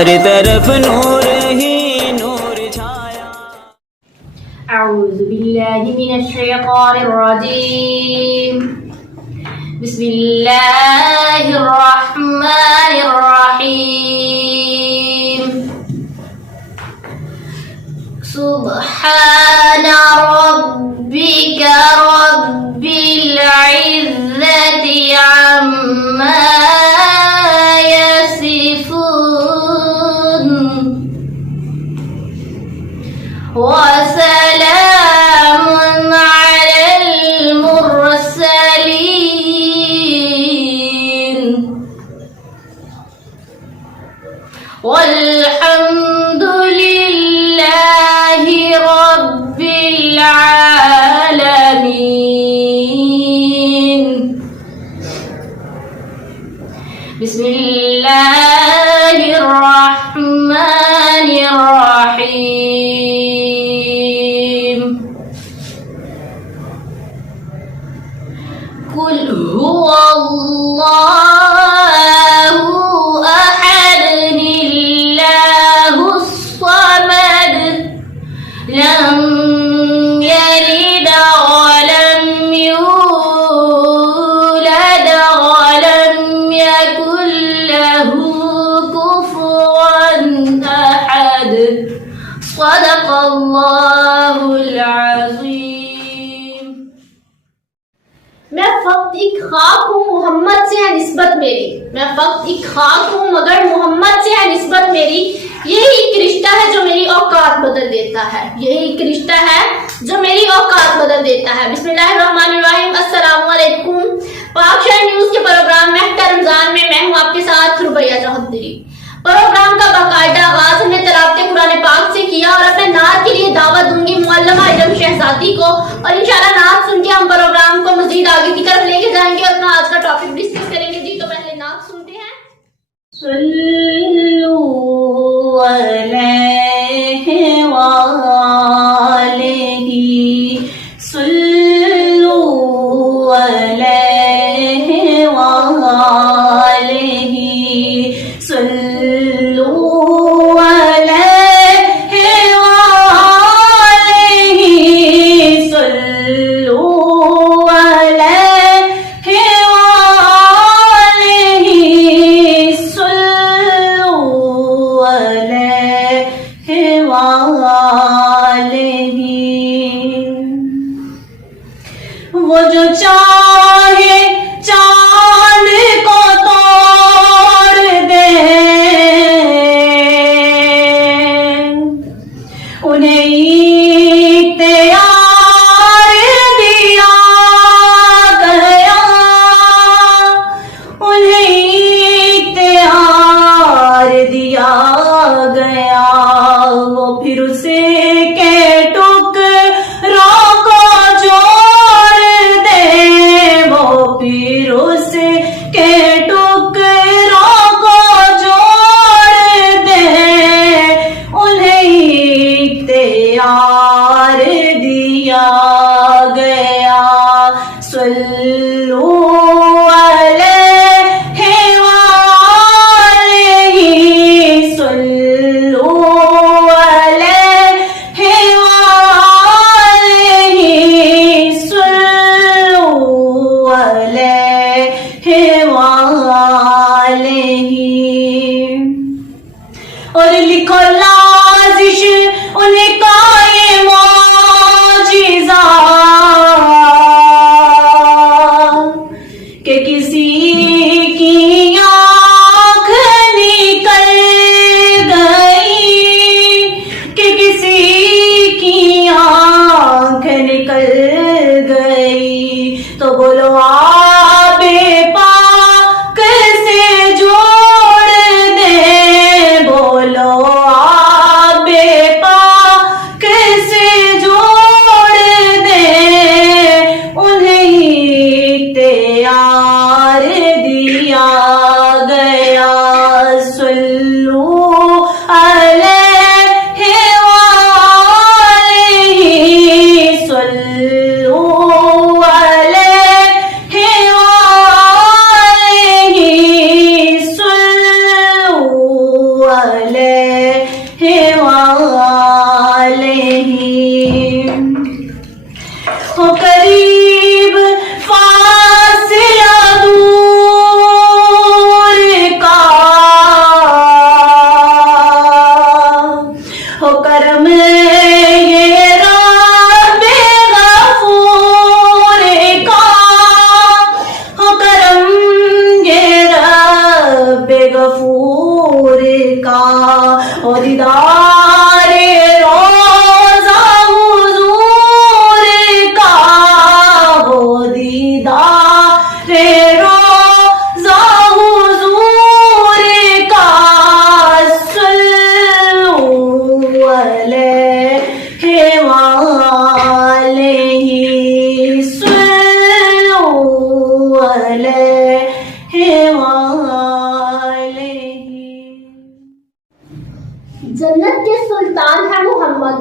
ہر طرف نور ہی نور چھایا. اعوذ باللہ من الشیطان الرجیم. بسم اللہ الرحمن الرحیم. سبحان ربک رب العزة عما يصفون وسلام على المرسلين والحمد لله رب العالمين. بسم الله الرحمن الرحيم. قل هو الله أحد الله الصمد لم يلد ولم يولد ولم يكن له كفوا أحد. صدق الله العظيم. میں فقط ایک خاک ہوں محمد سے ہے نسبت میری. میں فقط ایک خاک ہوں مگر محمد سے ہے نسبت میری. یہی ایک رشتہ ہے جو میری اوقات بدل دیتا ہے. یہی ایک رشتہ ہے جو میری اوقات بدل دیتا ہے. بسم اللہ الرحمن الرحیم. السلام علیکم. پاک شہر نیوز کے پروگرام مہتہ رمضان میں میں ہوں آپ کے ساتھ ربیہ چوہدری. پروگرام کا باقاعدہ آغاز ہم نے تلاوت قرآن پاک سے کیا اور اپنے نعت کے لیے دعوت دوں گی معلمہ علم شہزادی کو, اور انشاءاللہ نعت سن کے ہم پروگرام کو مزید آگے کی طرف لے کے جائیں گے اور اپنا آج کا ٹاپک ڈسکس کریں گے. جی تو پہلے نعت سنتے ہیں. صلو علیہ وآلہ صلو علیہ وآلہ صلو علیہ وآلہ صلو علیہ وآلہ صلو علیہ وآلہ. وہ جو چاہے چاند کو توڑ دے, انہیں اختیار دیا گیا, انہیں اختیار دیا گیا. وہ پھر اسے کے ٹکڑوں کو جوڑ دے, وہ پھر اسے کے ٹکڑوں کو جوڑ دے, انہیں اختیار دیا گیا. صلو علیہ وآلہ صلو علیہ وہ دیدار روزہ حضور کا، وہ دیدار روزہ حضور کا، صلو علیہ وآلہ، صلو علیہ وآلہ۔ جنت کے سلطان ہے محمد،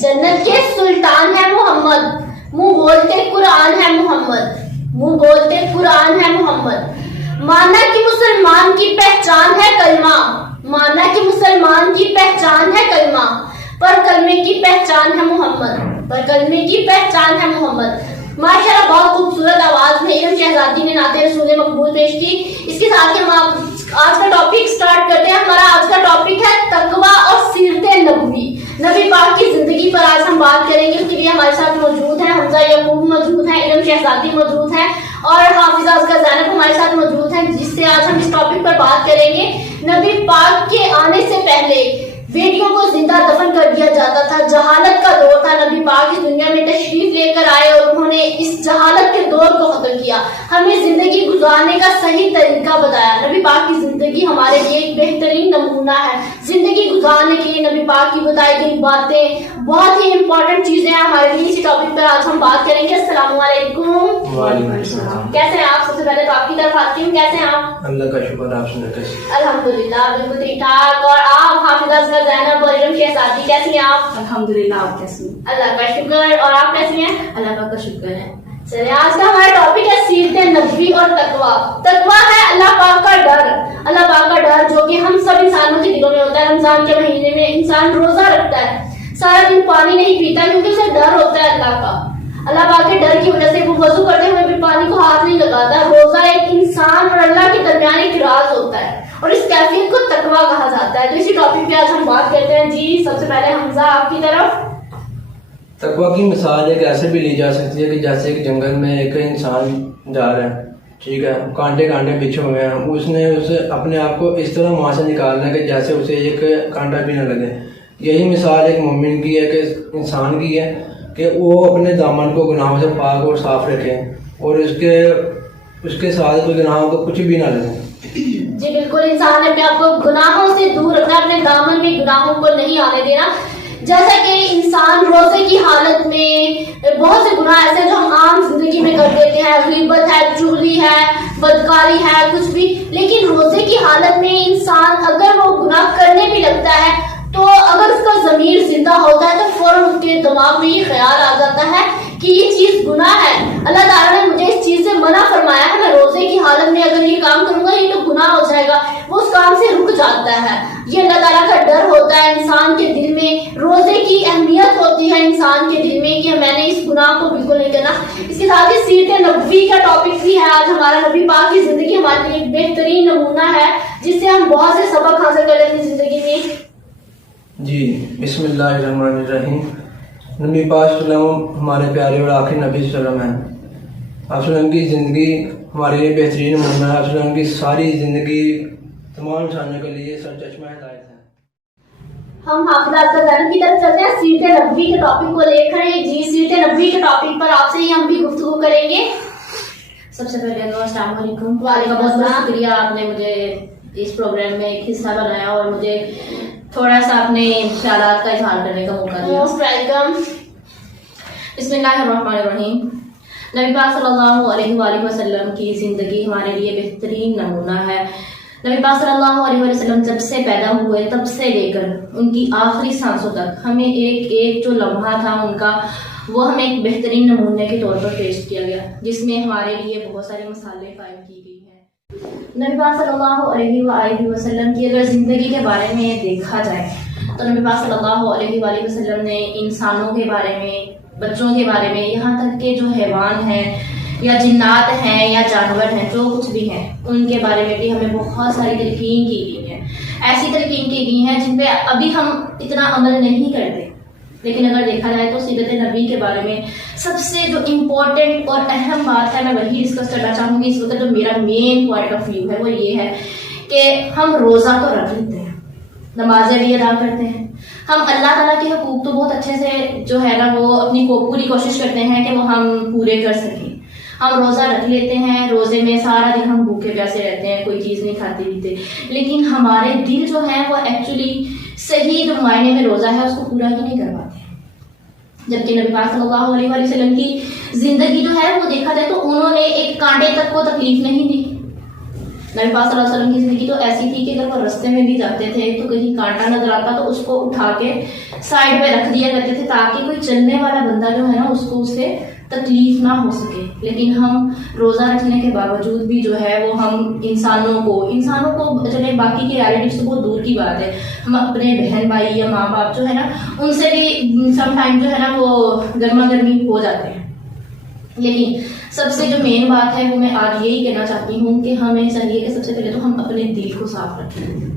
جنت کے سلطان ہے محمد، منہ بولتے قرآن ہے محمد، منہ بولتے قرآن ہے محمد۔ مانا کہ مسلمان کی پہچان ہے کلمہ، مانا کہ مسلمان کی پہچان ہے کلمہ، پر کلمے کی پہچان ہے محمد، پر کلمے کی پہچان ہے محمد۔ ماشاءاللہ بہت خوبصورت آواز میں علم شہزادی نے نعت رسول مقبول پیش کی۔ اس کے ساتھ ہم آج کا ٹاپک سٹارٹ کرتے ہیں۔ ہمارا آج کا ٹاپک ہے تقویٰ اور سیرت نبوی، نبی پاک کی زندگی پر آج ہم بات کریں گے۔ اس کے لیے ہمارے ساتھ موجود ہیں حمزہ یعقوب موجود ہیں، علم شہزادی موجود ہیں، اور حافظہ اصغر زینب ہمارے ساتھ موجود ہیں، جس سے آج ہم اس ٹاپک پر بات کریں گے۔ نبی پاک کے آنے سے پہلے بیٹیوں کو زندہ دفن کر دیا جاتا تھا، جہالت کا دور تھا۔ نبی پاک اس دنیا میں تشریف لے کر آئے اور انہوں نے اس جہالت کے دور کو ختم کیا، ہمیں زندگی گزارنے کا صحیح طریقہ بتایا۔ نبی پاک کی زندگی ہمارے لیے ایک بہترین نمونہ ہے۔ زندگی گزارنے کے لیے نبی پاک کی بتائی گئی باتیں بہت ہی امپورٹنٹ چیزیں ہیں ہمارے لیے۔ اسی ٹاپک پر آج ہم بات کریں گے۔ السلام علیکم۔ وعلیکم السلام۔ کیسے ہیں آپ؟ سب سے پہلے تو آپ کی طرف آتی ہوں، کیسے ہیں آپ؟ اللہ کا شکر، آپ سنیں کیسے؟ الحمدللہ بالکل ٹھیک ٹھاک۔ اور آپ حافظہ اصغر زینب اور علم شہزادی کیسی ہیں آپ؟ الحمدللہ، آپ کیسی ہیں؟ اللہ کا شکر۔ اور آپ کیسی ہیں؟ اللہ پاک کا شکر ہے۔ چلے آج کا ہمارا ٹاپک ہے سیرت نبوی اور تقویٰ۔ تقویٰ ہے اللہ پاک کا ڈر، اللہ پاک کا ڈر جو کہ ہم سب انسانوں کے دلوں میں ہوتا ہے۔ رمضان کے مہینے میں انسان روزہ رکھتا ہے، سارا دن پانی نہیں پیتا کیونکہ اسے ڈر ہوتا ہے اللہ کا۔ اللہ پاک کے ڈر کی وجہ سے وہ وضو کرتے ہوئے بھی پانی کو ہاتھ نہیں لگاتا۔ روزہ ایک انسان اور اللہ کے درمیان ایک راز ہوتا ہے اور اس کیفیت کو تقویٰ کہا جاتا ہے۔ تو اسی ٹاپک پہ آج ہم بات کرتے ہیں۔ جی سب سے پہلے حمزہ آپ کی طرف۔ تقویٰ کی مثال ایک ایسے بھی لی جا سکتی ہے کہ جیسے ایک جنگل میں ایک انسان جا رہا ہے، ٹھیک ہے، کانٹے کانٹے بچھے ہوئے ہیں، اس نے اسے اپنے آپ کو اس طرح وہاں سے نکالنا ہے کہ جیسے اسے ایک کانٹا بھی نہ لگے۔ یہی مثال ایک مومن کی ہے، کہ انسان کی ہے کہ وہ اپنے دامن کو گناہوں سے پاک اور صاف رکھے اور اس کے ساتھ کوئی گناہوں کو کچھ بھی نہ لگے۔ جی بالکل، انسان نے اپنے آپ کو گناہوں سے دور رکھنا، اپنے دامن میں گناہوں کو نہیں آنے دینا۔ جیسا کہ انسان روزے کی حالت میں بہت سے گناہ ایسے ہیں جو ہم عام زندگی میں کر دیتے ہیں، غیبت ہے، چغلی ہے، بدکاری ہے، کچھ بھی، لیکن روزے کی حالت میں انسان اگر وہ گناہ کرنے بھی لگتا ہے تو اگر اس کا ضمیر زندہ ہوتا ہے تو فوراً اس کے دماغ میں یہ خیال آ جاتا ہے کہ یہ چیز گناہ ہے، اللہ تعالیٰ نے مجھے اس چیز سے منع فرمایا ہے، میں روزے کی حالت میں اگر یہ کام کروں گا یہ تو گناہ ہو جائے گا، وہ اس کام سے رک جاتا ہے۔ یہ اللہ تعالیٰ کا ڈر ہوتا ہے انسان کے دل میں، روزے کی اہمیت ہوتی ہے انسان کے دل میں کہ میں نے اس گناہ کو بالکل نہیں کرنا۔ اس کے ساتھ ہی سیرت نبوی کا ٹاپک بھی ہے آج ہمارا۔ نبی پاک کی زندگی ہمارے لیے ایک بہترین نمونہ ہے جس سے ہم بہت سے سبق حاصل کر لیتے ہیں زندگی میں۔ جی بسم اللہ الرحمن الرحیم۔ نبی پاک صلی اللہ علیہ وسلم ہمارے پیارے اور آخری نبی صلی اللہ علیہ وسلم ہیں۔ آپ صلی اللہ علیہ وسلم کی زندگی ہمارے لیے بہترین نمونہ ہے۔ آپ صلی اللہ علیہ وسلم کی ساری زندگی تمام انسانوں کے لیے سر چشمہ ہدایت ہے۔ ہم حافظہ اصغر زینب کی طرف چلتے ہیں، سیرت نبوی کے ٹاپک کو لے کر۔ جی سیرت نبوی کے ٹاپک پر آپ سے ہی ہم بھی گفتگو کریں گے۔ سب سے پہلے السلام علیکم۔ وعلیکم السلام۔ شکریہ، آپ نے مجھے اس پروگرام میں ایک حصہ بنایا اور مجھے تھوڑا سا اپنے خیالات کا اظہار کرنے کا موقع دیا۔ Most welcome. بسم اللہ الرحمن الرحیم۔ نبی پاک صلی اللہ علیہ وآلہ وسلم کی زندگی ہمارے لیے بہترین نمونہ ہے۔ نبی پاک صلی اللہ علیہ وسلم جب سے پیدا ہوئے تب سے لے کر ان کی آخری سانسوں تک ہمیں ایک ایک جو لمحہ تھا ان کا، وہ ہمیں ایک بہترین نمونے کے طور پر پیش کیا گیا، جس میں ہمارے لیے بہت سارے مسالے قائم کی گئی ہیں۔ نبی پاک صلی اللہ علیہ وآلہ وسلم کی اگر زندگی کے بارے میں دیکھا جائے تو نبی پاک صلی اللہ علیہ وآلہ وسلم نے انسانوں کے بارے میں، بچوں کے بارے میں، یہاں تک کہ جو حیوان ہیں یا جنات ہیں یا جانور ہیں، جو کچھ بھی ہیں، ان کے بارے میں بھی ہمیں بہت ساری تلقین کی گئی ہے۔ ایسی تلقین کی گئی ہیں جن پہ ابھی ہم اتنا عمل نہیں کرتے، لیکن اگر دیکھا جائے تو سیرت نبی کے بارے میں سب سے جو امپورٹنٹ اور اہم بات ہے، میں وہی ڈسکس کرنا چاہوں گی اس وقت۔ جو میرا مین پوائنٹ آف ویو ہے وہ یہ ہے کہ ہم روزہ تو رکھ لیتے ہیں، نمازیں بھی ادا کرتے ہیں. ہم اللہ تعالیٰ کے حقوق تو بہت اچھے سے جو ہے نا وہ اپنی پوری کوشش کرتے ہیں کہ وہ ہم پورے کر سکیں. ہم روزہ رکھ لیتے ہیں, روزے میں سارا دن ہم بھوکے پیاسے رہتے ہیں, کوئی چیز نہیں کھاتے پیتے, لیکن ہمارے دل جو ہے وہ ایکچولی صحیح جو معنی میں روزہ ہے اس کو پورا ہی نہیں کر پاتے. جبکہ نبی پاک صلی اللہ علیہ وآلہ وسلم کی زندگی جو ہے وہ دیکھا جائے تو انہوں نے ایک کانٹے تک کو تکلیف نہیں دی. نبی پاک صلی اللہ علیہ وسلم کی زندگی تو ایسی تھی کہ اگر وہ رستے میں بھی جاتے تھے تو کہیں کانٹا نظر آتا تو اس کو اٹھا کے سائڈ پہ رکھ دیا کرتے تھے تاکہ کوئی چلنے والا بندہ جو ہے نا اس کو اس سے تکلیف نہ ہو سکے. لیکن ہم روزہ رکھنے کے باوجود بھی جو ہے وہ ہم انسانوں کو چلے باقی کی ریالٹی سے بہت دور کی بات ہے, ہم اپنے بہن بھائی یا ماں باپ جو ہے نا ان سے بھی سم ٹائم جو ہے نا وہ گرما گرمی ہو جاتے ہیں. لیکن سب سے جو مین بات ہے وہ میں آج یہی کہنا چاہتی ہوں کہ ہمیں چاہیے کہ سب سے پہلے تو ہم اپنے دل کو صاف رکھیں.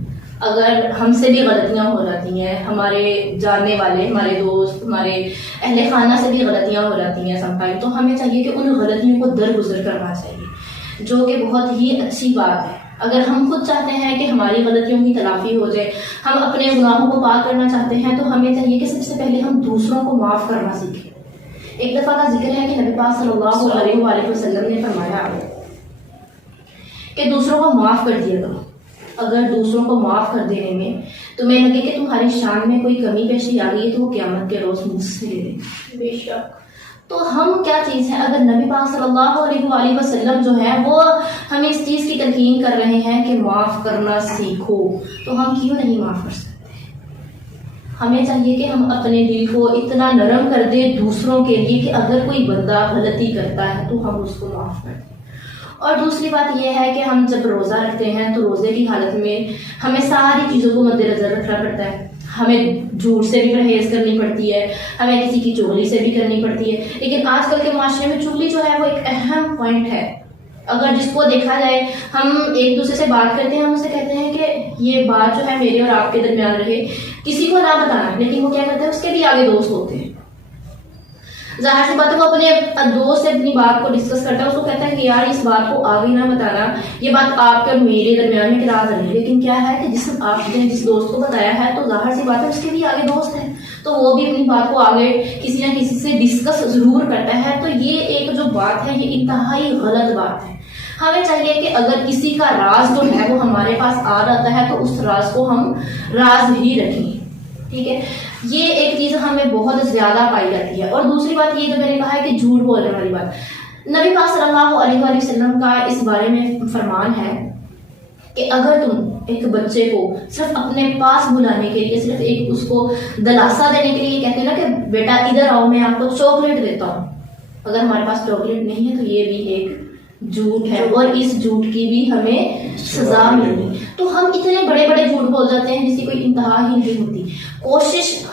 اگر ہم سے بھی غلطیاں ہو جاتی ہیں, ہمارے جاننے والے, ہمارے دوست, ہمارے اہل خانہ سے بھی غلطیاں ہو جاتی ہیں سم ٹائم, تو ہمیں چاہیے کہ ان غلطیوں کو درگزر کرنا چاہیے, جو کہ بہت ہی اچھی بات ہے. اگر ہم خود چاہتے ہیں کہ ہماری غلطیوں کی تلافی ہو جائے, ہم اپنے گناہوں کو پاک کرنا چاہتے ہیں, تو ہمیں چاہیے کہ سب سے پہلے ہم دوسروں کو معاف کرنا سیکھیں. ایک دفعہ کا ذکر ہے کہ نبی پاک صلی اللہ علیہ وآلہ وسلم نے فرمایا کہ دوسروں کو معاف کر دیا کرو. اگر دوسروں کو معاف کر دینے میں تمہیں لگے کہ تمہاری شان میں کوئی کمی پیشی آ گئی ہے تو وہ قیامت کے روز مجھ سے لے لیں. بے شک. تو ہم کیا چیز ہے, اگر نبی پاک صلی اللہ علیہ وآلہ وسلم جو ہے وہ ہمیں اس چیز کی تلقین کر رہے ہیں کہ معاف کرنا سیکھو, تو ہم کیوں نہیں معاف کر سکتے؟ ہمیں چاہیے کہ ہم اپنے دل کو اتنا نرم کر دیں دوسروں کے لیے کہ اگر کوئی بندہ غلطی کرتا ہے تو ہم اس کو معاف کر دیں. اور دوسری بات یہ ہے کہ ہم جب روزہ رکھتے ہیں تو روزے کی حالت میں ہمیں ساری چیزوں کو مد نظر رکھنا پڑتا ہے. ہمیں جھوٹ سے بھی پرہیز کرنی پڑتی ہے, ہمیں کسی کی چغلی سے بھی کرنی پڑتی ہے. لیکن آج کل کے معاشرے میں چغلی جو ہے وہ ایک اہم پوائنٹ ہے. اگر جس کو دیکھا جائے, ہم ایک دوسرے سے بات کرتے ہیں, ہم اسے کہتے ہیں کہ یہ بات جو ہے میرے اور آپ کے درمیان رہے, کسی کو نہ بتانا, لیکن وہ کیا کرتے ہیں اس کے بھی آگے دوست ہوتے ہیں. ظاہر سی بات ہے وہ اپنے دوست سے اپنی بات کو ڈسکس کرتا ہے, اس کو کہتا ہے کہ یار اس بات کو آگے نہ بتانا, یہ بات آپ کے اور میرے درمیان میں راز رہے. لیکن کیا ہے کہ آپ نے جس دوست کو بتایا ہے تو ظاہر سی بات ہے اس کے بھی آگے دوست ہیں, تو وہ بھی اپنی بات کو آگے کسی نہ کسی سے ڈسکس ضرور کرتا ہے. تو یہ ایک جو بات ہے یہ انتہائی غلط بات ہے. ہمیں چاہیے کہ اگر کسی کا راز جو ہے وہ ہمارے پاس آ جاتا ہے تو اس راز کو ہم راز ہی رکھیں. ٹھیک ہے, یہ ایک چیز ہمیں بہت زیادہ پائی جاتی ہے. اور دوسری بات یہ جو میں نے کہا ہے کہ جھوٹ بولنے والی بات, نبی پاک صلی اللہ علیہ وآلہ وسلم کا اس بارے میں فرمان ہے کہ اگر تم ایک بچے کو صرف اپنے پاس بلانے کے لیے, صرف ایک اس کو دلاسا دینے کے لیے کہتے ہیں نا کہ بیٹا ادھر آؤ میں آپ کو چاکلیٹ دیتا ہوں, اگر ہمارے پاس چاکلیٹ نہیں ہے تو یہ بھی ایک جھوٹ ہے, اور اس جھوٹ کی بھی ہمیں سزا ملنی. تو ہم اتنے بڑے بڑے جھوٹ بول جاتے ہیں جس کی کوئی انتہا ہی نہیں ہوتی.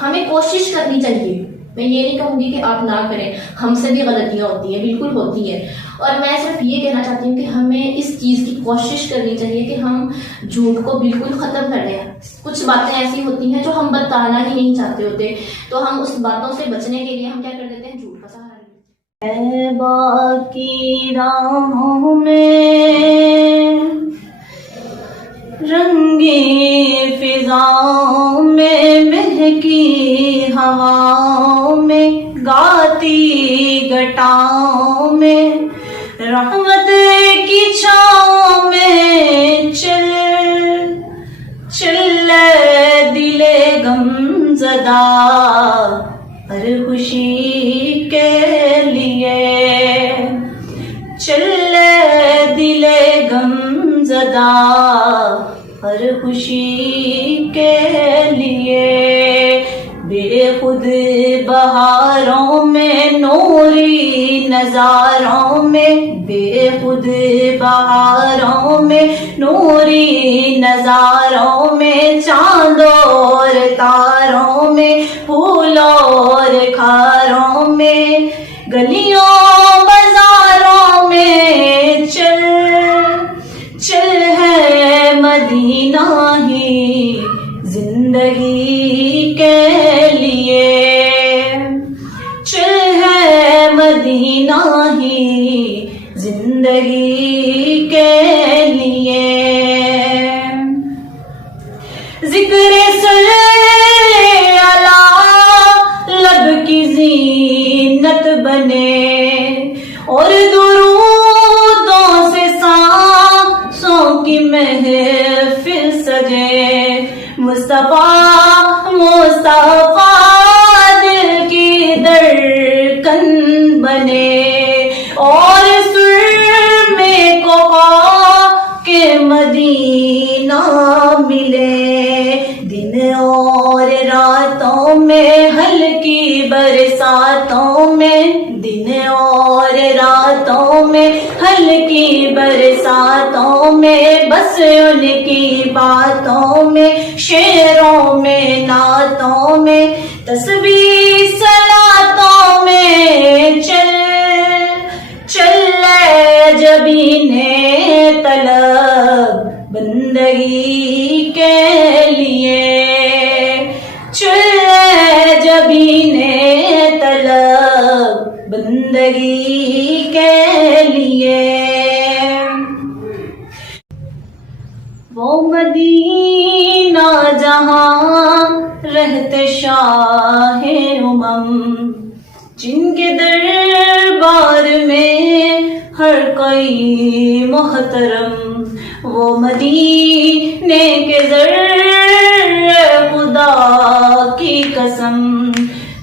ہمیں کوشش کرنی چاہیے. میں یہ نہیں کہوں گی کہ آپ نہ کریں, ہم سے بھی غلطیاں ہوتی ہیں, بالکل ہوتی ہیں. اور میں صرف یہ کہنا چاہتی ہوں کہ ہمیں اس چیز کی کوشش کرنی چاہیے کہ ہم جھوٹ کو بالکل ختم کر دیں. کچھ باتیں ایسی ہوتی ہیں جو ہم بتانا ہی نہیں چاہتے ہوتے, تو ہم اس باتوں سے بچنے کے لیے ہم کیا کر دیتے ہیں, جھوٹ کا سہارا. باقی راہوں میں رنگی فضاؤں میں مہکی ہواؤں میں گاتی گٹاؤں میں رحمت کی چھاؤں میں چل چل دل غم زدہ ہر خوشی کے لیے, چل دل غم زدہ ہر خوشی کے لیے. بے خود بہاروں میں نوری نظاروں میں, بے خود بہاروں میں نوری نظاروں میں, چاند اور تاروں میں, پھول اور کھاروں میں, گلیوں بازاروں میں چل چل ہے مدینہ ہی زندگی کے لیے, چل ہے مدینہ ہی زندگی کے لیے. ذکر بنے اور درودوں سے سانسوں کی محفل سجے مصطفیٰ دل کی دھڑکن بنے اور سر میں کے مدینہ ملے دن اور راتوں میں ہلکی برساتوں میں دن اور راتوں میں ہلکی برساتوں میں بس ان کی باتوں میں شعروں میں نعتوں میں تسبیح صلاتوں میں چلے جبینے طلب بندگی کے لیے چلے جبینے طلب بندگی کے لیے وہ مدینہ جہاں رہتے شاہ جن کے دربار میں ہر کوئی محترم وہ مدینے کے زر خدا کی قسم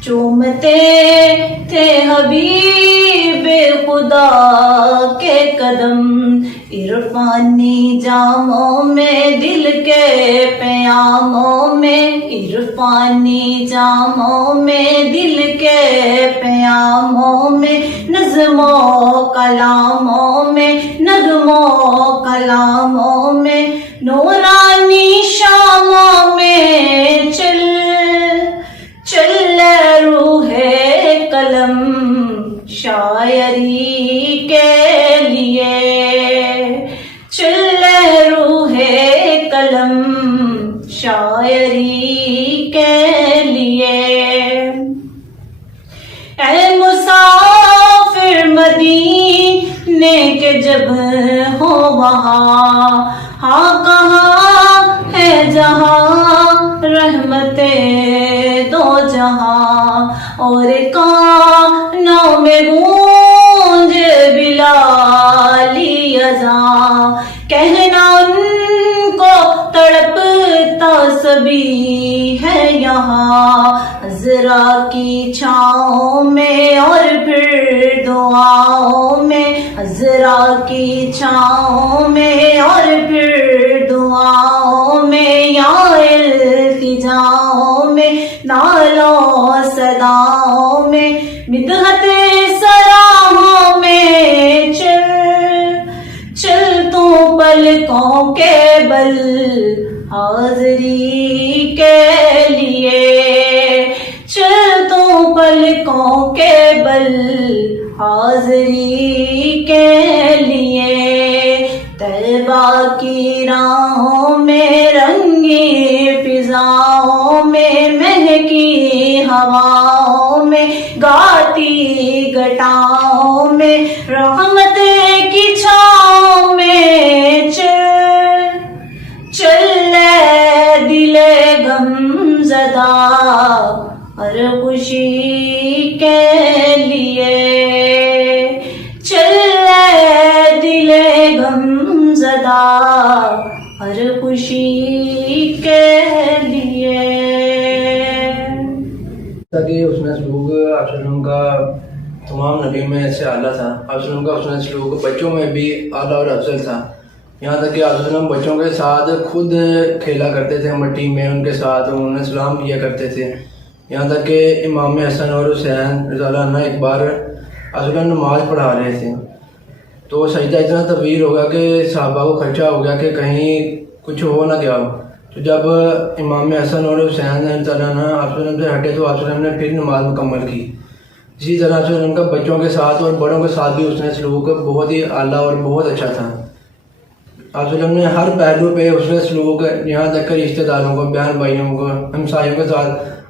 چومتے تھے حبیب خدا کے قدم عرفانی جاموں میں دل کے پیاموں میں عرفانی جاموں میں دل کے پیاموں میں نظموں کلاموں میں نغموں کلاموں میں نورانی شاموں میں چل روح قلم شاعری کے لیے چل روح قلم شاعری کے لیے اے مسافر مدینے کے جب ہو وہاں ہاں کہاں ہے جہاں رحمتیں دو جہاں اور کانوں میں گونج بلالی اذان کہنا ان کو تڑپتا سبھی ہے یہاں عذرا کی چھاؤں میں اور پھر دعاؤں میں عذرا کی چھاؤں میں اور پھر دعاؤں میں یا التجاؤں میں نالوں صداؤں میں مدحت سراہوں میں چل تو پلکوں کے بل حاضری کے لیے چل تو پلکوں کے بل حاضری کے لیے طیبہ کی راہوں میں رنگی فضاؤں میں مہکی ہواؤں میں گاتی گٹاؤں میں رحمت کی چھاؤں میں چل دل غم زدہ ہر خوشی کے لیے چل دل غم زدہ ہر خوشی کے لیے. تاکہ اس نے سلوک آپ صلی اللہ علیہ وسلم کا تمام نبی میں سے اعلیٰ تھا. آپ صلی اللہ علیہ وسلم کا اس نے سلوک بچوں میں بھی اعلیٰ اور افضل تھا. یہاں تک کہ آپ صلی اللہ علیہ وسلم بچوں کے ساتھ خود کھیلا کرتے تھے مٹی میں، ان کے ساتھ انہیں سلام کیا کرتے تھے. یہاں تک کہ امام حسن اور حسین رضی اللہ عنہ ایک بار آپ صلی اللہ علیہ وسلم نماز پڑھا رہے تھے تو سجدہ اتنا طویل ہو گیا کہ صحابہ کو خدشہ ہو گیا کہ کہیں کچھ ہو نہ گیا. تو جب امام حسن اور حسین رضی اللہ عنہ آپ صلی اللہ علیہ وسلم سے ہٹے تو آپ صلی اللہ علیہ وسلم نے پھر نماز مکمل کی. اسی طرح آپ صلی اللہ علیہ وسلم کا بچوں کے ساتھ اور بڑوں کے ساتھ بھی اس نے سلوک بہت ہی اعلیٰ اور بہت اچھا تھا. آپ صلی اللہ علیہ وسلم نے ہر پہلو پہ اس نے سلوک، یہاں تک کہ رشتہ داروں کو، بہن بھائیوں کو، ہمسایوں کے ساتھ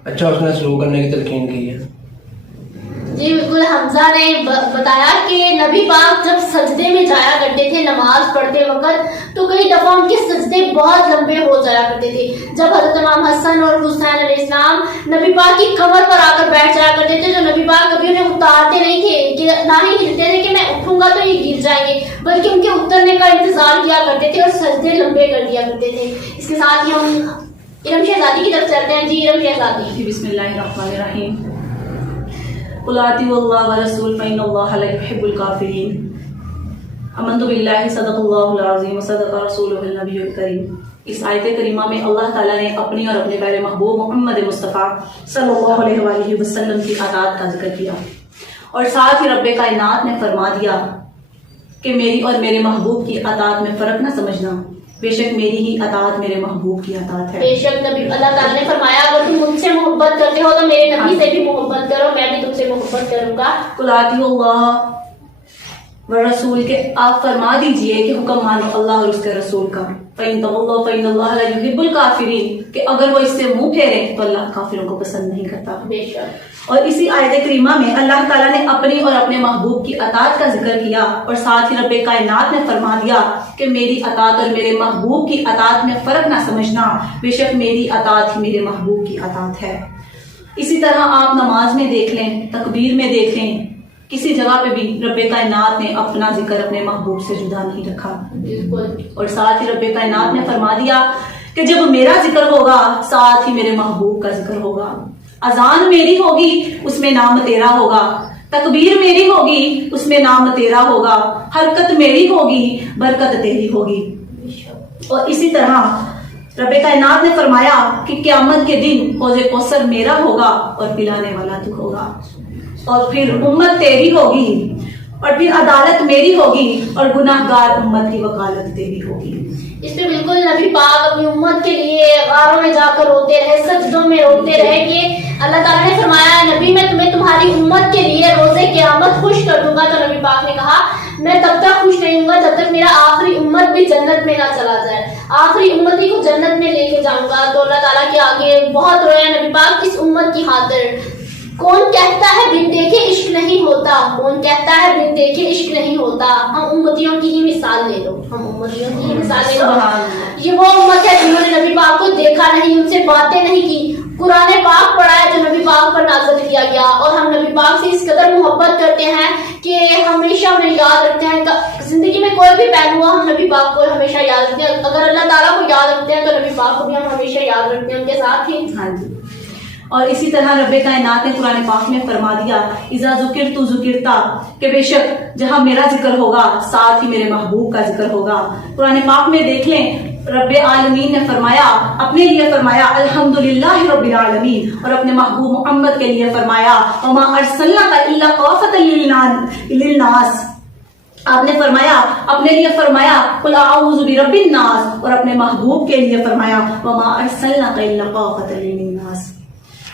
اچھا اس نے سلوک کرنے کی تلقین کی ہے. جی بالکل، حمزہ نے بتایا کہ نبی پاک جب سجدے میں جایا کرتے تھے نماز پڑھتے وقت تو کئی دفعہ ان کے سجدے بہت لمبے ہو جایا کرتے تھے. جب حضرت امام حسن اور حسین علیہ السلام نبی پاک کی کمر پر آ کر بیٹھ جایا کرتے تھے تو نبی پاک کبھی انہیں اتارتے نہیں تھے کہ نہ ہی ہلتے تھے کہ میں اٹھوں گا تو یہ گر جائیں گے، بلکہ ان کے اترنے کا انتظار کیا کرتے تھے اور سجدے لمبے کر دیا کرتے تھے. اس کے ساتھ ہی ہم ارم شہزادی کی طرف چلتے ہیں. جی ارم شہزادی. بسم اللہ الرحمن الرحیم. قل اطیعوا اللہ ورسول فإن اللہ لا يحب الکافرین. آمنت باللہ صدق اللہ العظیم وصدق رسولہ النبی الکریم. اس آیت کریمہ میں اللہ تعالیٰ نے اپنی اور اپنے پیارے محبوب محمد مصطفیٰ صلی اللہ علیہ وآلہ وسلم کی اطاعت کا ذکر کیا اور ساتھ ہی رب کائنات نے فرما دیا کہ میری اور میرے محبوب کی اطاعت میں فرق نہ سمجھنا، بے شک میری ہی اطاعت میرے محبوب کی اطاعت ہے. بے شک نبی اللہ تعالیٰ نے فرمایا اگر تم مجھ سے محبت کرتے ہو تو میرے نبی سے بھی محبت کرو، میں بھی تم سے محبت کروں گا. قل اطیعوا اللہ ورسول کے آپ فرما دیجئے کہ حکم مانو اللہ اور اس کے رسول کا. فإن تولوا فإن اللہ لا يحب الکافرین، کہ اگر وہ اس سے منہ پھیرے تو اللہ کافروں کو پسند نہیں کرتا. بے شک. اور اسی آیت کریمہ میں اللہ تعالیٰ نے اپنی اور اپنے محبوب کی اطاعت کا ذکر کیا اور ساتھ ہی رب کائنات نے فرما دیا کہ میری اطاعت اور میرے محبوب کی اطاعت میں فرق نہ سمجھنا، بے شک میری اطاعت ہی میرے محبوب کی اطاعت ہے. اسی طرح آپ نماز میں دیکھ لیں، تکبیر میں دیکھ لیں، کسی جگہ پہ بھی رب کائنات نے اپنا ذکر اپنے محبوب سے جدا نہیں رکھا. بالکل. اور ساتھ ہی رب کائنات نے فرما دیا کہ جب میرا ذکر ہوگا ساتھ ہی میرے محبوب کا ذکر ہوگا. اذان میری ہوگی اس میں نام تیرا ہوگا، تکبیر میری ہوگی اس میں نام تیرا ہوگا، حرکت میری ہوگی برکت تیری ہوگی. اور اسی طرح رب کائنات نے فرمایا کہ قیامت کے دن حوض کوثر میرا ہوگا اور پلانے والا تو ہوگا، اور پھر امت تیری ہوگی، اور پھر عدالت میری ہوگی اور گناہ گار امت کی وکالت تیری ہوگی. اس پہ بالکل نبی پاک اپنی امت کے لیے غاروں میں جا کر روتے رہے، سجدوں میں روتے رہے کہ اللہ تعالیٰ نے فرمایا نبی میں تمہیں تمہاری امت کے لیے روزے قیامت خوش کر دوں گا. تو نبی پاک نے کہا میں تب تک خوش نہیں ہوں گا جب تک میرا آخری امت بھی جنت میں نہ چلا جائے، آخری امتی کو جنت میں لے کے جاؤں گا. تو اللہ تعالیٰ کے آگے بہت رویا نبی پاک اس امت کی خاطر. کون کہتا ہے بن دیکھے عشق نہیں ہوتا، کون کہتا ہے بن دیکھے عشق نہیں ہوتا. ہم امتیوں کی ہی مثال لے لو، ہم امتیوں کی ہی مثال لے لو. یہ وہ امت ہے جنہوں نے نبی پاک کو دیکھا نہیں، ان سے باتیں نہیں کی، قرآن پاک پڑھا ہے جو نبی پاک پر نازل کیا گیا، اور ہم نبی پاک سے اس قدر محبت کرتے ہیں کہ ہمیشہ انہیں یاد رکھتے ہیں. زندگی میں کوئی بھی پہلو ہو ہم نبی پاک کو ہمیشہ یاد رکھتے ہیں. اگر اللہ تعالیٰ کو یاد رکھتے ہیں تو نبی پاک کو بھی ہم ہمیشہ یاد رکھتے ہیں ان کے ساتھ ہی. ہاں جی. اور اسی طرح رب کائنات نے قرآن پاک میں فرما دیا اذا ذکرت ذکرتا، کہ بے شک جہاں میرا ذکر ہوگا ساتھ ہی میرے محبوب کا ذکر ہوگا. قرآن پاک میں دیکھ لیں رب عالمین نے فرمایا اپنے لیے فرمایا الحمدللہ رب العالمین، اور اپنے محبوب محمد کے لیے فرمایا وما ارسلناک الا کافۃ للناس. آپ نے فرمایا اپنے لیے فرمایا قل اعوذ برب الناس، اور اپنے محبوب کے لیے فرمایا وما ارسلناک الا کافۃ للناس.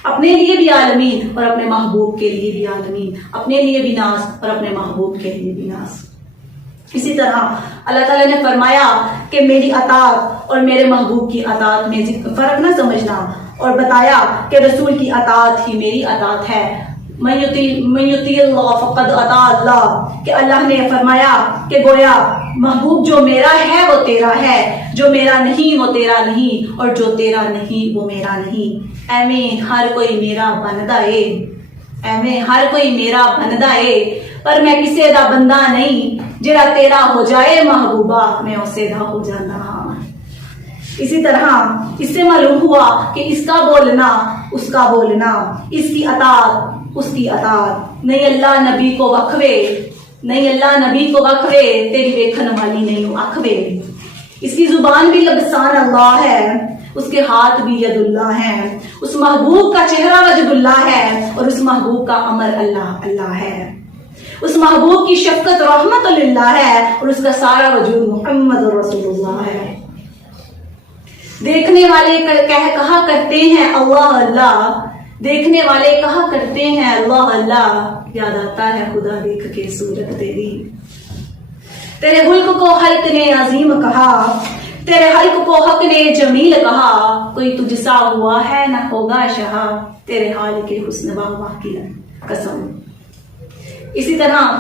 اپنے لیے بھی عالمین اور اپنے محبوب کے لیے بھی عالمین، اپنے لیے بھی ناز اور اپنے محبوب کے لیے بھی ناز. اسی طرح اللہ تعالیٰ نے فرمایا کہ میری اطاعت اور میرے محبوب کی اطاعت میں فرق نہ سمجھنا، اور بتایا کہ رسول کی اطاعت ہی میری اطاعت ہے. من یطیع اللہ فقد اطاع اللہ، کہ اللہ نے فرمایا کہ گویا محبوب جو میرا ہے وہ تیرا ہے، جو میرا نہیں وہ تیرا نہیں، اور جو تیرا نہیں وہ میرا نہیں. ایویں ہر کوئی میرا بندہ اے، ایویں ہر کوئی میرا بندہ اے، پر میں کسے دا بندہ نہیں، جڑا تیرا ہو جائے محبوبہ میں اسے دا ہو جانا. اسی طرح اس سے معلوم ہوا کہ اس کا بولنا اس کا بولنا، اس کی اطاعت اس کی اطاعت. نہیں اللہ نبی کو وکھوے، نہیں اللہ نبی کو وکھوے، تیری ویکھن والی نہیں اکھوے. اس کی زبان بھی لبسان اللہ ہے، اس کے ہاتھ بھی ید اللہ ہے، اس محبوب کا چہرہ وجد اللہ ہے، اور اس محبوب کا امر اللہ اللہ ہے. اس محبوب کی شفقت رحمت اللہ ہے، اور اس کا سارا وجود محمد رسول اللہ ہے. دیکھنے والے کہا کرتے ہیں اللہ اللہ، دیکھنے والے کہا کرتے ہیں اللہ اللہ، یاد آتا ہے خدا دیکھ کے صورت تیری. تیرے حلق کو حلق نے عظیم کہا، تیرے حلق کو حق نے جمیل کہا، کوئی تجھ سا ہوا ہے نہ ہوگا شہا، تیرے حال کے حسن واہ واہ کی قسم. اسی طرح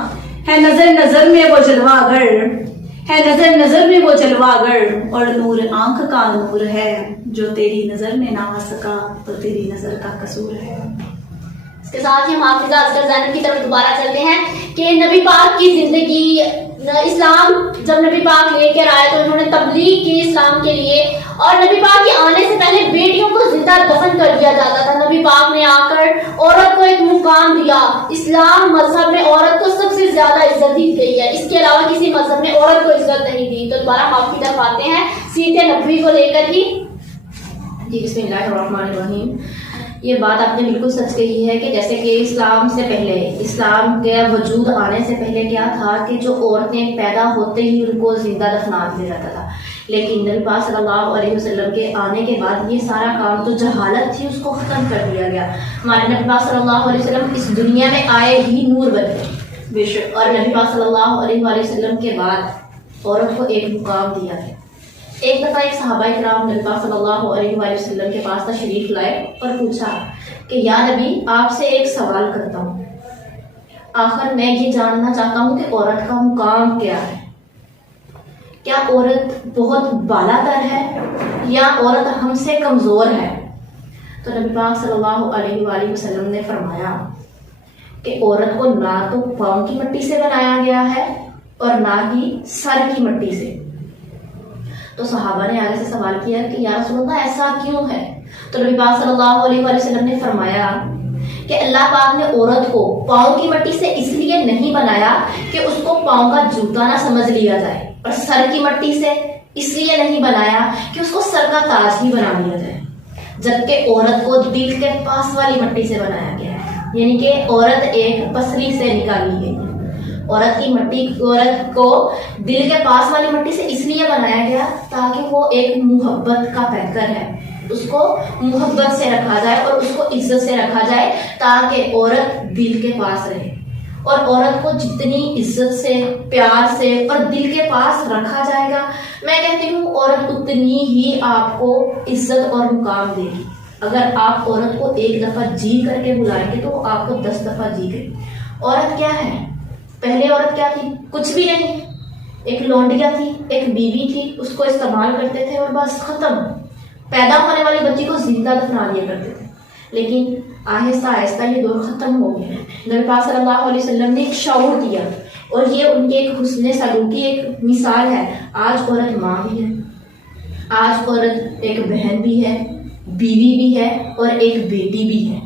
ہے نظر نظر میں وہ جلوہ گر، ہے نظر نظر میں وہ جلوہ گر، اور نور آنکھ کا نور ہے، جو تیری نظر میں نہ آ سکا تو تیری نظر کا قصور ہے۔ اس کے ساتھ ہی ہم حافظہ اصغر زینب کی طرف دوبارہ چلتے ہیں کہ نبی پاک کی زندگی، اسلام جب نبی پاک لے کر آئے تو انہوں نے تبلیغ کی اسلام کے لیے، اور نبی پاک کے آنے سے پہلے بیٹیوں کو زندہ دفن کر دیا جاتا تھا۔ نبی پاک نے آ کر عورت کو ایک مقام دیا۔ اسلام مذہب میں عورت کو سب سے زیادہ عزت دی گئی ہے، اس کے علاوہ کسی مذہب میں عورت کو عزت نہیں دی۔ تو دوبارہ آپ کی طرف آتے ہیں سیرت نبوی کو لے کر ہی۔ جی بسم اللہ الرحمن الرحیم۔ یہ بات آپ نے بالکل سچ کہی ہے کہ جیسے کہ اسلام سے پہلے، اسلام کے وجود آنے سے پہلے کیا تھا کہ جو عورتیں پیدا ہوتے ہی ان کو زندہ دفنا دیا جاتا تھا، لیکن نبی پاک صلی اللہ علیہ وسلم کے آنے کے بعد یہ سارا کام جو جہالت تھی اس کو ختم کر دیا گیا۔ ہمارے نبی پاک صلی اللہ علیہ وسلم اس دنیا میں آئے ہی نور بن گئے بے شک، اور نبی پاک صلی اللہ علیہ وسلم کے بعد عورت کو ایک مقام دیا گیا۔ ایک دفعہ ایک صحابہ کرام نبی پاک صلی اللہ علیہ وسلم کے پاس تشریف لائے اور پوچھا کہ یا نبی آپ سے ایک سوال کرتا ہوں، آخر میں یہ جاننا چاہتا ہوں کہ عورت کا مقام کیا ہے، کیا عورت بہت بالا تر ہے یا عورت ہم سے کمزور ہے؟ تو نبی پاک صلی اللہ علیہ وسلم نے فرمایا کہ عورت کو نہ تو پاؤں کی مٹی سے بنایا گیا ہے اور نہ ہی سر کی مٹی سے۔ تو صحابہ نے آگے سے سوال کیا کہ یا رسول اللہ ایسا کیوں ہے؟ تو نبی پاک صلی اللہ علیہ وسلم نے فرمایا کہ اللہ پاک نے عورت کو پاؤں کی مٹی سے اس لیے نہیں بنایا کہ اس کو پاؤں کا جوتا نہ سمجھ لیا جائے، اور سر کی مٹی سے اس لیے نہیں بنایا کہ اس کو سر کا تاج ہی بنا لیا جائے، جبکہ عورت کو دل کے پاس والی مٹی سے بنایا گیا ہے، یعنی کہ عورت ایک پسری سے نکالی گئی ہے۔ عورت کو دل کے پاس والی مٹی سے اس لیے بنایا گیا تاکہ وہ ایک محبت کا پیکر ہے، اس کو محبت سے رکھا جائے اور اس کو عزت سے رکھا جائے تاکہ عورت دل کے پاس رہے۔ اور عورت کو جتنی عزت سے، پیار سے اور دل کے پاس رکھا جائے گا، میں کہتی ہوں عورت اتنی ہی آپ کو عزت اور مقام دے گی۔ اگر آپ عورت کو ایک دفعہ جی کر کے بلائیں گے تو وہ آپ کو 10 دفعہ جی گئی۔ عورت کیا ہے؟ پہلے عورت کیا تھی؟ کچھ بھی نہیں، ایک لونڈیا تھی، ایک بیوی تھی، اس کو استعمال کرتے تھے اور بس ختم۔ پیدا ہونے والی بچی کو زندہ دفنا دیا کرتے تھے، لیکن آہستہ آہستہ یہ دور ختم ہو گیا۔ نبی پاک صلی اللہ علیہ وسلم نے ایک شعور دیا اور یہ ان کے ایک حسن سلوکی ایک مثال ہے۔ آج عورت ماں بھی ہے، آج عورت ایک بہن بھی ہے، بیوی بھی ہے اور ایک بیٹی بھی ہے۔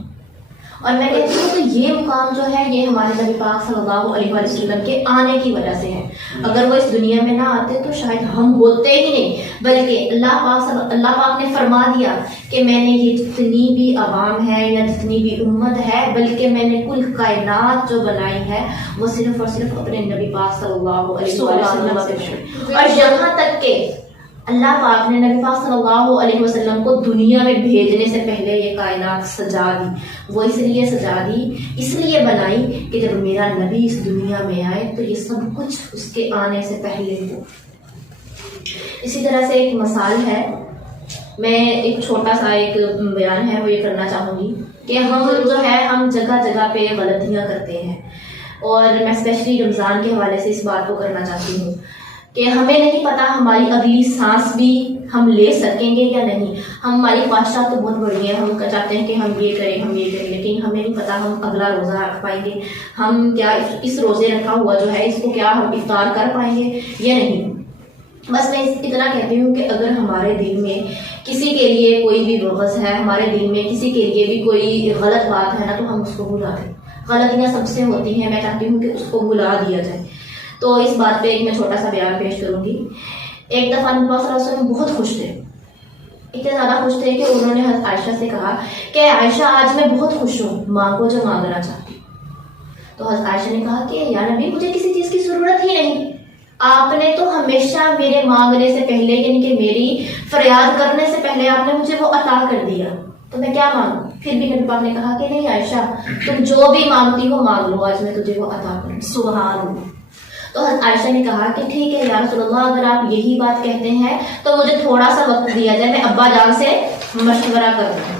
اور میں کہتی ہوں کہ یہ مقام جو ہے یہ ہمارے نبی پاک صلی اللہ علیہ وسلم کے آنے کی وجہ سے ہے۔ اگر وہ اس دنیا میں نہ آتے تو شاید ہم ہوتے ہی نہیں، بلکہ اللہ پاک نے فرما دیا کہ میں نے یہ جتنی بھی عوام ہے یا جتنی بھی امت ہے، بلکہ میں نے کل کائنات جو بنائی ہے وہ صرف اور صرف اپنے نبی پاک صلی اللہ علیہ وسلم سے، اور یہاں تک کہ اللہ پاک نے نبی پاک صلی اللہ علیہ وسلم کو دنیا میں بھیجنے سے پہلے یہ کائنات سجا دی۔ وہ اس لیے سجا دی، اس لیے بنائی کہ جب میرا نبی اس دنیا میں آئے تو یہ سب کچھ اس کے آنے سے پہلے ہو۔ اسی طرح سے ایک مثال ہے، میں ایک چھوٹا سا ایک بیان ہے وہ یہ کرنا چاہوں گی کہ ہم جو ہے ہم جگہ جگہ پہ غلطیاں کرتے ہیں، اور میں اسپیشلی رمضان کے حوالے سے اس بات کو کرنا چاہتی ہوں کہ ہمیں نہیں پتا ہماری اگلی سانس بھی ہم لے سکیں گے یا نہیں۔ ہماری خواہشات تو بہت بڑی ہیں، ہم چاہتے ہیں کہ ہم یہ کریں ہم یہ کریں، لیکن ہمیں نہیں پتا ہم اگلا روزہ رکھ پائیں گے، ہم کیا اس روزے رکھا ہوا جو ہے اس کو کیا ہم افطار کر پائیں گے یا نہیں۔ بس میں اتنا کہتی ہوں کہ اگر ہمارے دل میں کسی کے لیے کوئی بھی بغض ہے، ہمارے دل میں کسی کے لیے بھی کوئی غلط بات ہے نا، تو ہم اس کو بھلا دیں۔ غلطیاں سب سے ہوتی ہیں، میں چاہتی ہوں کہ اس کو بھلا دیا جائے۔ تو اس بات پہ ایک میں چھوٹا سا بیان پیش کروں گی۔ ایک دفعہ نبی پاک صلی اللہ علیہ وسلم بہت خوش تھے، اتنے زیادہ خوش تھے کہ انہوں نے حضرت عائشہ سے کہا کہ عائشہ آج میں بہت خوش ہوں، ماں کو جو مانگنا چاہتی ہوں۔ تو حضرت عائشہ نے کہا کہ یا نبی مجھے کسی چیز کی ضرورت ہی نہیں، آپ نے تو ہمیشہ میرے مانگنے سے پہلے یعنی کہ میری فریاد کرنے سے پہلے آپ نے مجھے وہ عطا کر دیا، تو میں کیا مانگوں؟ پھر بھی نبی پاک نے کہا کہ نہیں عائشہ تم جو بھی مانگتی ہو مانگ لو، آج میں تجھے وہ عطا کروں۔ سبحان اللہ۔ تو حضرت عائشہ نے کہا کہ ٹھیک ہے یا رسول اللہ، اگر آپ یہی بات کہتے ہیں تو مجھے تھوڑا سا وقت دیا جائے، میں ابا جان سے مشورہ کر دوں۔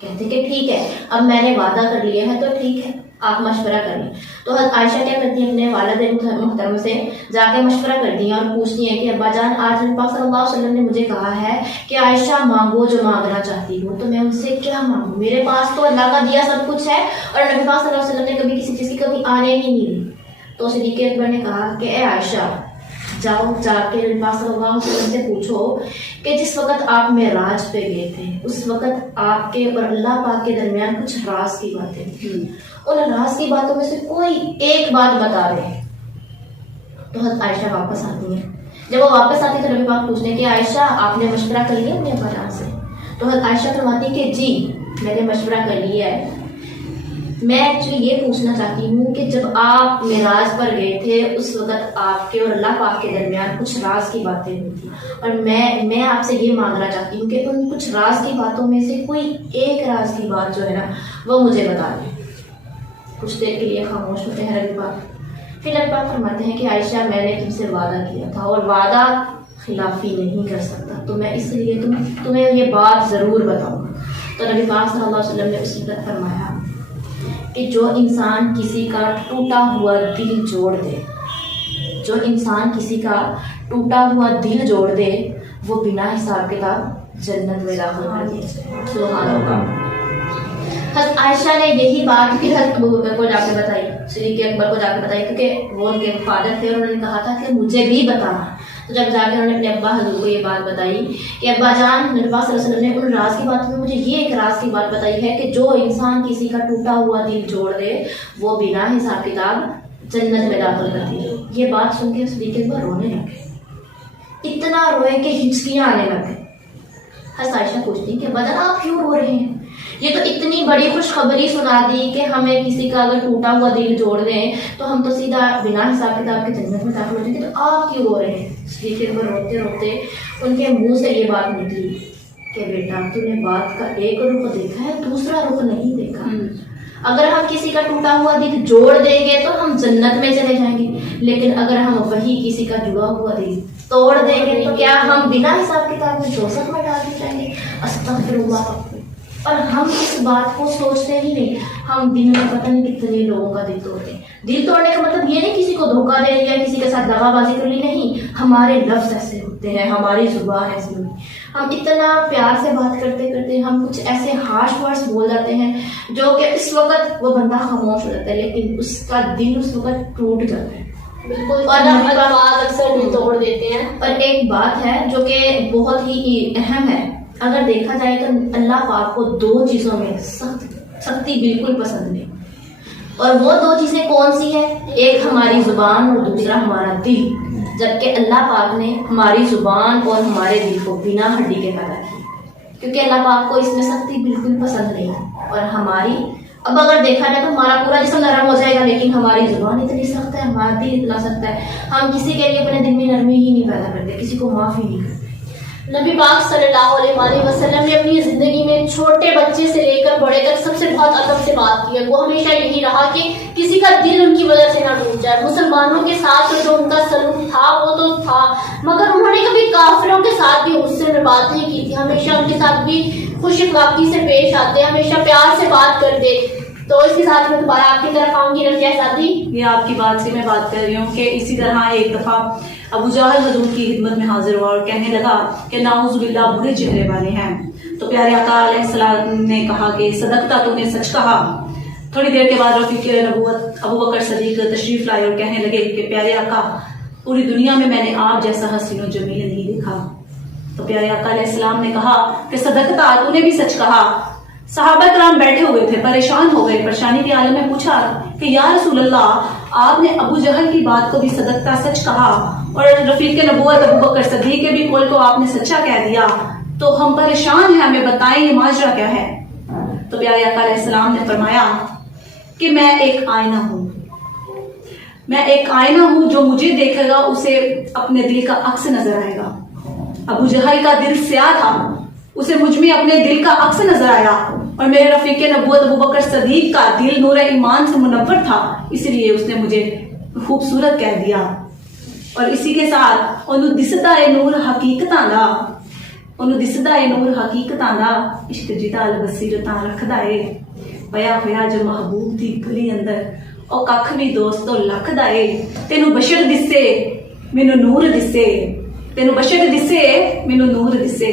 کہتے کہ ٹھیک ہے، اب میں نے وعدہ کر لیا ہے تو ٹھیک ہے، آپ مشورہ کر لیں۔ تو حضرت عائشہ کیا کرتی ہیں، اپنے والد محترم سے جا کے مشورہ کرتی ہیں اور پوچھتی ہیں کہ ابا جان، آج نبی پاک صلی اللہ علیہ وسلم نے مجھے کہا ہے کہ عائشہ مانگو جو مانگنا چاہتی ہو، تو میں ان سے کیا مانگوں؟ میرے پاس تو اللہ کا دیا سب کچھ ہے، اور نبی پاک صلی اللہ علیہ وسلم نے کبھی کسی چیز کی کمی آنے ہی نہیں دی۔ تو صدیق اکبر نے کہا کہ اے عائشہ، جاؤ جا کے نبی پاک صلی اللہ علیہ وسلم سے پوچھو کہ جس وقت آپ معراج پہ گئے تھے اس وقت آپ کے اور اللہ پاک کے درمیان کچھ راز کی باتیں تھیں، ان راز کی باتوں میں سے کوئی ایک بات بتا رہے۔ تو حضرت عائشہ واپس آتی ہیں، جب وہ واپس آتی تو نبی پاک پوچھنے کہ عائشہ آپ نے مشورہ کر لیا اپنے ابا جان سے؟ تو حضرت عائشہ فرماتی کہ جی میں نے مشورہ کر لیا ہے، میں ایکچولی یہ پوچھنا چاہتی ہوں کہ جب آپ معراج پر گئے تھے اس وقت آپ کے اور اللہ پاک کے درمیان کچھ راز کی باتیں ہوئی تھیں، اور میں آپ سے یہ مانگنا چاہتی ہوں کہ ان کچھ راز کی باتوں میں سے کوئی ایک راز کی بات جو ہے نا وہ مجھے بتا دیں۔ کچھ دیر کے لیے خاموش ہوتے ہیں نبی پاک، پھر نبی پاک فرماتے ہیں کہ عائشہ میں نے تم سے وعدہ کیا تھا اور وعدہ خلافی نہیں کر سکتا، تو میں اس لیے تمہیں یہ بات ضرور بتاؤں گا۔ تو نبی پاک صلی اللہ علیہ وسلم نے اس وقت فرمایا کہ جو انسان کسی کا ٹوٹا ہوا دل جوڑ دے، جو انسان کسی کا ٹوٹا ہوا دل جوڑ دے وہ بنا حساب کتاب جنت میں داخل کر دیا جائے۔ سبحان اللہ۔ حضرت عائشہ نے یہی بات پھر حضرت ابو بکر کو جا کے بتائی، صدیق اکبر کو جا کے بتائی، کیونکہ وہ ان کے فادر تھے اور انہوں نے کہا تھا کہ مجھے بھی بتانا۔ تو جب جا کے انہوں نے اپنے ابا حضور کو یہ بات بتائی کہ ابا جان، نبی پاک صلی اللہ علیہ وسلم نے ان راز کی باتوں میں مجھے یہ ایک راز کی بات بتائی ہے کہ جو انسان کسی کا ٹوٹا ہوا دل جوڑ دے وہ بنا حساب کتاب جنت میں داخل کر دی۔ یہ بات سن کے صدیق اکبر رونے لگے، اتنا روئے کہ ہچکیاں آنے لگے۔ حضرت عائشہ پوچھتی کہ ابا جان آپ کیوں رو رہے ہیں؟ یہ تو اتنی بڑی خوشخبری سنا دی کہ ہمیں کسی کا اگر ٹوٹا ہوا دل جوڑ دیں تو ہم تو سیدھا بنا حساب کتاب کے جنت میں داخل ہو جائیں گے، تو آپ کیوں رو رہے ہیں؟ صدیق اکبر روتے روتے ان کے منہ سے یہ بات نکلی کہ بیٹا تو نے بات کا ایک رخ دیکھا ہے، دوسرا رخ نہیں دیکھا۔ اگر ہم کسی کا ٹوٹا ہوا دل جوڑ دیں گے تو ہم جنت میں چلے جائیں گے، لیکن اگر ہم وہی کسی کا جڑا ہوا دل توڑ دیں گے تو کیا ہم بنا حساب کتاب میں دوزخ میں ڈال دی جائیں گے؟ استغفر اللہ۔ اور ہم اس بات کو سوچتے ہی نہیں، ہم دن میں پتہ نہیں کتنے لوگوں کا دل توڑتے ہیں۔ دل توڑنے کا مطلب یہ نہیں کسی کو دھوکہ دے لیا، کسی کے ساتھ دغا بازی کر لی، نہیں، ہمارے لفظ ایسے ہوتے ہیں، ہماری زبان ایسی ہوتی ہے، ہم اتنا پیار سے بات کرتے کرتے ہم کچھ ایسے ہارش ورڈز بول جاتے ہیں جو کہ اس وقت وہ بندہ خاموش ہو جاتا ہے لیکن اس کا دل اس وقت ٹوٹ جاتا ہے۔ بالکل، اور الفاظ اکثر دل توڑ دیتے ہیں۔ اور ایک بات ہے جو کہ بہت ہی اہم ہے، اگر دیکھا جائے تو اللہ پاک کو دو چیزوں میں سختی بالکل پسند نہیں، اور وہ دو چیزیں کون سی ہیں؟ ایک ہماری زبان اور دوسرا ہمارا دل، جبکہ اللہ پاک نے ہماری زبان اور ہمارے دل کو بنا ہڈی کے پیدا کیا، کیونکہ اللہ پاک کو اس میں سختی بالکل پسند نہیں۔ اور ہماری اب اگر دیکھا جائے تو ہمارا پورا جسم نرم ہو جائے گا لیکن ہماری زبان اتنی سخت ہے، ہمارا دل اتنا سخت ہے، ہم کسی کے لیے اپنے دل میں نرمی ہی نہیں پیدا کرتے، کسی کو معاف ہی نہیں کرتے۔ نبی پاک صلی اللہ علیہ وآلہ وسلم نے اپنی زندگی میں چھوٹے بچے سے لے کر بڑے تک سب سے بہت ادب سے بات کی ہے۔ وہ ہمیشہ یہی رہا کہ کسی کا دل ان کی وجہ سے نہ ٹوٹ جائے۔ مسلمانوں کے ساتھ جو ان کا سلوک تھا وہ تو تھا، مگر انہوں نے کبھی کافروں کے ساتھ بھی غصے میں بات نہیں کی تھی، ہمیشہ ان کے ساتھ بھی خوش اخلاقی سے پیش آتے، ہمیشہ پیار سے بات کرتے۔ تو اس کے ساتھ میں دوبارہ آپ کی طرف آؤں گی رفیہ شادی۔ یہ آپ کی بات سے میں بات کر رہی ہوں کہ اسی طرح ایک دفعہ ابو جہل حضور کی خدمت میں حاضر ہوا اور کہنے لگا کہ نعوذ باللہ برے چہرے والے ہیں۔ تو پیارے آقا علیہ السلام نے کہا کہ صدقتا، تو نے سچ کہا۔ تھوڑی دیر کے بعد رفیق نبوت ابو بکر صدیق تشریف لائے اور کہنے لگے کہ پیارے آقا پوری دنیا میں نے آپ جیسا حسین و جمیل نہیں دیکھا۔ تو پیارے آقا علیہ السلام نے کہا کہ صدقتا، تو نے بھی سچ کہا۔ صحابہ کرام بیٹھے ہوئے تھے، پریشان ہو گئے، پریشانی کے عالم میں پوچھا کہ یا رسول اللہ، آپ نے ابو جہل کی بات کو بھی صدقتا سچ کہا اور رفیق نبوت ابو بکر صدیق کے بھی قول کو آپ نے سچا کہہ دیا، تو ہم پریشان ہیں، ہمیں بتائیں یہ ماجرا کیا ہے۔ تو پیارے آقا علیہ السلام نے فرمایا کہ میں ایک آئینہ ہوں، میں ایک آئینہ ہوں، جو مجھے دیکھے گا اسے اپنے دل کا عکس نظر آئے گا۔ ابو جہل کا دل سیاہ تھا، اسے مجھ میں اپنے دل کا عکس نظر آیا، اور میرے رفیق نبوت ابو بکر صدیق کا دل نور ایمان سے منور تھا، اس لیے اس نے مجھے خوبصورت کہہ دیا۔ اور اسی کے ساتھ انہوں دستا ہے نور حقیقتاں دا ਉਹਨੂੰ ਦਿਸਦਾ ਏ ਨੂਰ ਹਕੀਕਤਾਂ ਦਾ, ਇਸ਼ਕ ਜਿਹਦਾ ਬਸੀਰਤਾਂ ਰੱਖਦਾ ਏ। ਪਿਆ ਹੋਇਆ ਜੋ ਮਹਿਬੂਬ ਦੀ ਗਲੀ ਅੰਦਰ, ਉਹ ਕੱਖ ਵੀ ਦੋਸਤੋ ਲੱਖਦਾ ਏ। ਤੈਨੂੰ ਬਸ਼ਰ ਦਿਸੇ ਮੈਨੂੰ ਨੂਰ ਦਿਸੇ, ਤੈਨੂੰ ਬਸ਼ਰ ਦਿਸੇ ਮੈਨੂੰ ਨੂਰ ਦਿਸੇ,